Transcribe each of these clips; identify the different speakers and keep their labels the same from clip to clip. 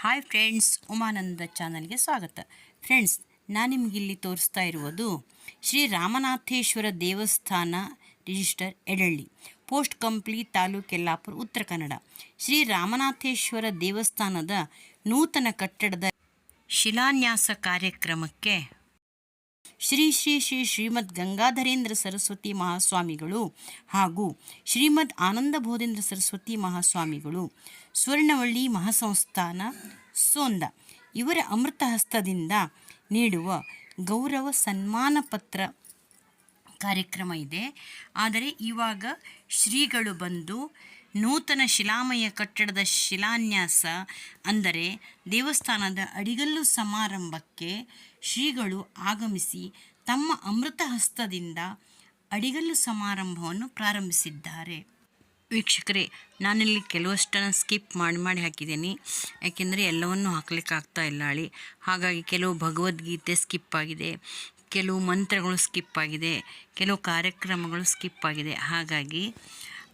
Speaker 1: Hi friends Umananda ಚಾನಲ್ಗೆ ಸ್ವಾಗತ. Friends ನಾನು ನಿಮಗಿಲ್ಲಿ ತೋರಿಸ್ತಾ ಇರುವುದು ಶ್ರೀ ರಾಮನಾಥೇಶ್ವರ ದೇವಸ್ಥಾನ ರಿಜಿಸ್ಟರ್ ಎಡಳ್ಳಿ, ಪೋಸ್ಟ್ ಕಂಪ್ಲಿ ತಾಲೂಕು ಯಲ್ಲಾಪುರ, ಉತ್ತರ ಕನ್ನಡ. ಶ್ರೀ ರಾಮನಾಥೇಶ್ವರ ದೇವಸ್ಥಾನದ ನೂತನ ಕಟ್ಟಡದ ಶಿಲಾನ್ಯಾಸ ಕಾರ್ಯಕ್ರಮಕ್ಕೆ ಶ್ರೀ ಶ್ರೀ ಶ್ರೀ ಶ್ರೀಮದ್ ಗಂಗಾಧರೇಂದ್ರ ಸರಸ್ವತಿ ಮಹಾಸ್ವಾಮಿಗಳು ಹಾಗೂ ಶ್ರೀಮದ್ ಆನಂದ ಬೋಧೇಂದ್ರ ಸರಸ್ವತಿ ಮಹಾಸ್ವಾಮಿಗಳು, ಸ್ವರ್ಣವಳ್ಳಿ ಮಹಾಸಂಸ್ಥಾನ, ಸೋಂದ ಇವರ ಅಮೃತ ಹಸ್ತದಿಂದ ನೀಡುವ ಗೌರವ ಸನ್ಮಾನ ಪತ್ರ ಕಾರ್ಯಕ್ರಮ ಇದೆ. ಆದರೆ ಇವಾಗ ಶ್ರೀಗಳು ಬಂದು ನೂತನ ಶಿಲಾಮಯ ಕಟ್ಟಡದ ಶಿಲಾನ್ಯಾಸ ಅಂದರೆ ದೇವಸ್ಥಾನದ ಅಡಿಗಲ್ಲು ಸಮಾರಂಭಕ್ಕೆ ಶ್ರೀಗಳು ಆಗಮಿಸಿ ತಮ್ಮ ಅಮೃತ ಹಸ್ತದಿಂದ ಅಡಿಗಲ್ಲು ಸಮಾರಂಭವನ್ನು ಪ್ರಾರಂಭಿಸಿದ್ದಾರೆ. ವೀಕ್ಷಕರೇ, ನಾನಿಲ್ಲಿ ಕೆಲವಷ್ಟನ್ನು ಸ್ಕಿಪ್ ಮಾಡಿ ಮಾಡಿ ಹಾಕಿದ್ದೀನಿ. ಯಾಕೆಂದರೆ ಎಲ್ಲವನ್ನು ಹಾಕ್ಲಿಕ್ಕೆ ಆಗ್ತಾ ಇಲ್ಲ ಅಳಿ. ಹಾಗಾಗಿ ಕೆಲವು ಭಗವದ್ಗೀತೆ ಸ್ಕಿಪ್ ಆಗಿದೆ. ಕೆಲವು ಮಂತ್ರಗಳು ಸ್ಕಿಪ್ ಆಗಿದೆ. ಕೆಲವು ಕಾರ್ಯಕ್ರಮಗಳು ಸ್ಕಿಪ್ ಆಗಿದೆ. ಹಾಗಾಗಿ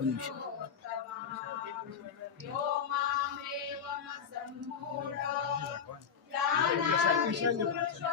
Speaker 2: నిమిషం. జ్ఞానాన్ని పురుషో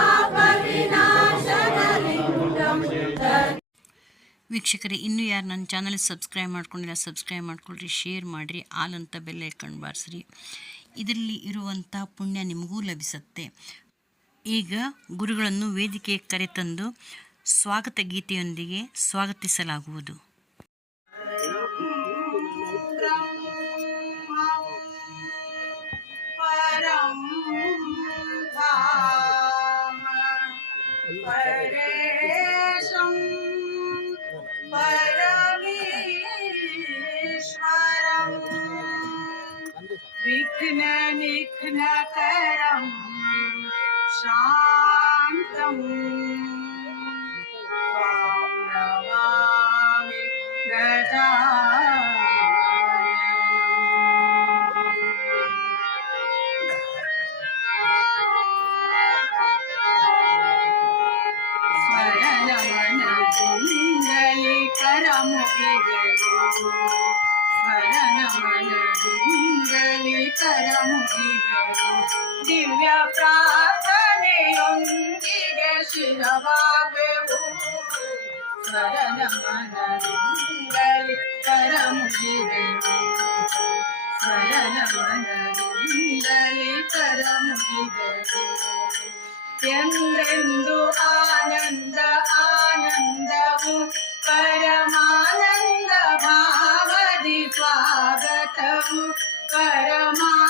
Speaker 1: ವೀಕ್ಷಕರೇ, ಇನ್ನೂ ಯಾರು ನನ್ನ ಚಾನಲ್ ಸಬ್ಸ್ಕ್ರೈಬ್ ಮಾಡ್ಕೊಂಡಿಲ್ಲ, ಸಬ್ಸ್ಕ್ರೈಬ್ ಮಾಡ್ಕೊಳ್ರಿ, ಶೇರ್ ಮಾಡಿರಿ, ಆಲ್ ಅಂತ ಬೆಲ್ ಐಕನ್ ಬಾರಿಸ್ರಿ. ಇದರಲ್ಲಿ ಇರುವಂಥ ಪುಣ್ಯ ನಿಮಗೂ ಲಭಿಸುತ್ತೆ. ಈಗ ಗುರುಗಳನ್ನು ವೇದಿಕೆ ಕರೆತಂದು ಸ್ವಾಗತ ಗೀತೆಯೊಂದಿಗೆ ಸ್ವಾಗತಿಸಲಾಗುವುದು.
Speaker 2: नकरं शान्तम्। त्वां नमामि गजा स्मरणमणकुन्दलिकरमुखि നിരന്തരമുഖിവരും ദിവ്യ പ്രാർത്ഥനയൊന്നിരെ ശിരവാകവും സ്വരമനരിന്തലിത്തരമുഖിവരും സ്വരമനരിന്തലിത്തരമുഖിവരും എന്തെന്തു ആനന്ദ ആനന്ദവും പരമാനന്ദ ഭാവതി സ്വാഗതവും. ಆನಂದವು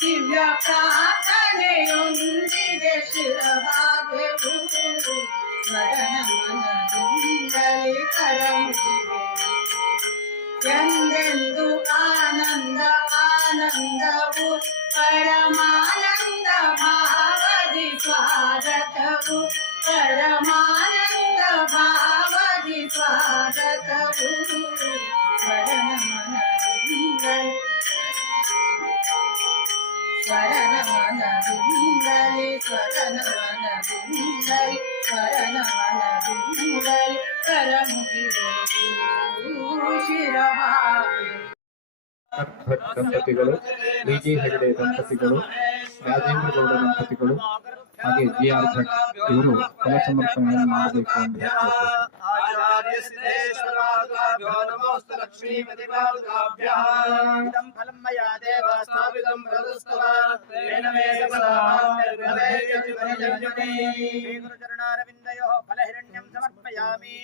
Speaker 2: ದಿವ್ಯ ಪ್ರಾರ್ಥನೆಯೊಂದಿಗೆ ಶಿರವಾಗೆವು ಸ್ವರನ ಮನದಿಂದಲೇ ಕರ ಮುಗಿದೆವು ಎಂದೆಂದು ಆನಂದ ಆನಂದವು ಪರಮಾನಂದ ಭಾವದಿ ಸ್ವಾಗತವು ಪರಮಾನಂದ ಭಾವದಿ ಸ್ವಾಗತವು ಸ್ವರನ ಮನದಿಂದಲೇ ಸ್ವರನ ಮನದಿಂದಲೇ ಸ್ವರನ ಮನದಿಂದಲೇ ಸ್ವರನ ಮನದಿಂದಲೇ ಕರ ಮುಗಿದೆವು ಶಿರವಾಗಿ
Speaker 3: ಭಟ್ ದಂಪತಿಗಳು ವಿಜಿ ಹೆಗಡೆ ದಂಪತಿಗಳು ರಾಜೇಂದ್ರ ಗೌಡ ದಂಪತಿಗಳು ಹಾಗೆ ಜಿ ಆರ್ ಭಟ್ ಇವರು ಫಲ ಸಮರ್ಪಣೆಯನ್ನು ಮಾಡಬೇಕು ಎಂದು ಹೇಳ್ತಾರೆ
Speaker 4: इदं फलं मया देव स्थापितं प्रदुस्तव तेन मे श्रीगुरुचरणारविन्दयोः फलहिरण्यं समर्पयामि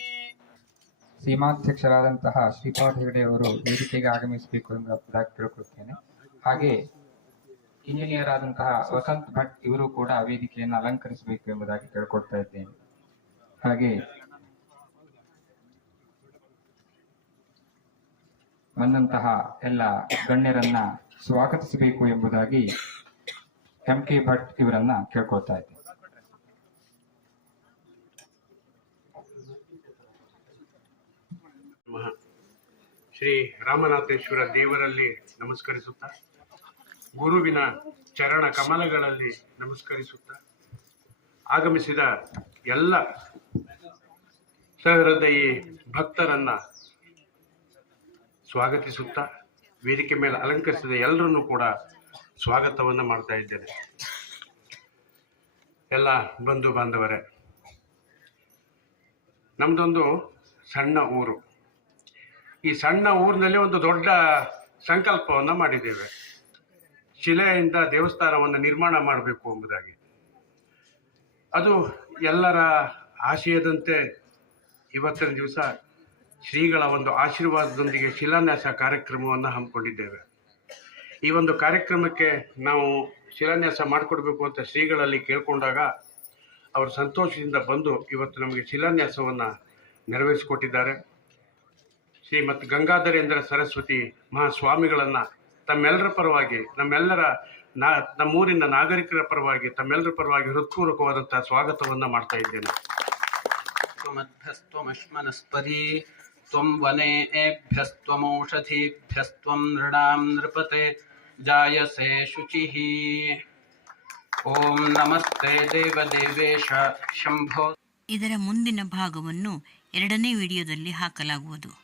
Speaker 3: ಸೀಮಾಧ್ಯಕ್ಷರಾದಂತಹ ಶ್ರೀಪಾದ್ ಹೆಗಡೆ ಅವರು ವೇದಿಕೆಗೆ ಆಗಮಿಸಬೇಕು ಎಂಬುದಾಗಿ ಕೇಳಿಕೊಳ್ಳುತ್ತೇನೆ ಹಾಗೆ ಇಂಜಿನಿಯರ್ ಆದಂತಹ ವಸಂತ್ ಭಟ್ ಇವರು ಕೂಡ ವೇದಿಕೆಯನ್ನು ಅಲಂಕರಿಸಬೇಕು ಎಂಬುದಾಗಿ ಕೇಳ್ಕೊಳ್ತಾ ಇದ್ದೇನೆ ಹಾಗೆ ಬಂದಂತಹ ಎಲ್ಲ ಗಣ್ಯರನ್ನ ಸ್ವಾಗತಿಸಬೇಕು ಎಂಬುದಾಗಿ ಎಂ ಕೆ ಭಟ್ ಇವರನ್ನ ಕೇಳ್ಕೊಳ್ತಾ
Speaker 5: ಇದ್ದೆ. ಶ್ರೀ ರಾಮನಾಥೇಶ್ವರ ದೇವರಲ್ಲಿ ನಮಸ್ಕರಿಸುತ್ತಾ, ಗುರುವಿನ ಚರಣ ಕಮಲಗಳಲ್ಲಿ ನಮಸ್ಕರಿಸುತ್ತಾ, ಆಗಮಿಸಿದ ಎಲ್ಲ ಸಹೃದಯಿ ಭಕ್ತರನ್ನ ಸ್ವಾಗತಿಸುತ್ತಾ ವೇದಿಕೆ ಮೇಲೆ ಅಲಂಕರಿಸಿದ ಎಲ್ಲರನ್ನೂ ಕೂಡ ಸ್ವಾಗತವನ್ನು ಮಾಡ್ತಾ ಇದ್ದೇನೆ. ಎಲ್ಲ ಬಂಧು ಬಾಂಧವರೇ ನಮ್ಮದೊಂದು ಸಣ್ಣ ಊರು. ಈ ಸಣ್ಣ ಊರಿನಲ್ಲಿ ಒಂದು ದೊಡ್ಡ ಸಂಕಲ್ಪವನ್ನು ಮಾಡಿದ್ದೇವೆ. ಶಿಲೆಯಿಂದ ದೇವಸ್ಥಾನವನ್ನು ನಿರ್ಮಾಣ ಮಾಡಬೇಕು ಎಂಬುದಾಗಿ. ಅದು ಎಲ್ಲರ ಆಶಯದಂತೆ ಇವತ್ತಿನ ದಿವಸ ಶ್ರೀಗಳ ಒಂದು ಆಶೀರ್ವಾದದೊಂದಿಗೆ ಶಿಲಾನ್ಯಾಸ ಕಾರ್ಯಕ್ರಮವನ್ನು ಹಮ್ಮಿಕೊಂಡಿದ್ದೇವೆ. ಈ ಒಂದು ಕಾರ್ಯಕ್ರಮಕ್ಕೆ ನಾವು ಶಿಲಾನ್ಯಾಸ ಮಾಡಿಕೊಡ್ಬೇಕು ಅಂತ ಶ್ರೀಗಳಲ್ಲಿ ಕೇಳ್ಕೊಂಡಾಗ ಅವರು ಸಂತೋಷದಿಂದ ಬಂದು ಇವತ್ತು ನಮಗೆ ಶಿಲಾನ್ಯಾಸವನ್ನು ನೆರವೇರಿಸಿಕೊಟ್ಟಿದ್ದಾರೆ. ಮತ್ತು ಗಂಗಾಧರೇಂದ್ರ ಸರಸ್ವತಿ ಮಹಾಸ್ವಾಮಿಗಳನ್ನು ತಮ್ಮೆಲ್ಲರ ಪರವಾಗಿ, ನಮ್ಮೆಲ್ಲರ ನಾ, ನಮ್ಮೂರಿನ ನಾಗರಿಕರ ಪರವಾಗಿ, ತಮ್ಮೆಲ್ಲರ ಪರವಾಗಿ ಹೃತ್ಪೂರ್ವಕವಾದಂತಹ ಸ್ವಾಗತವನ್ನು ಮಾಡ್ತಾ ಇದ್ದೇನೆ.
Speaker 4: त्वमध्भस्त्वमश्मनस्पदी त्वं वनेभ्यस्त्वमौषधीभ्यस्त्वं नृणां नृपते जायसे शुचिः ॐ नमस्ते देवदेवेश शम्भो
Speaker 1: ಇದರ ಮುಂದಿನ ಭಾಗವನ್ನು ಎರಡನೇ ವಿಡಿಯೋದಲ್ಲಿ ಹಾಕಲಾಗುವುದು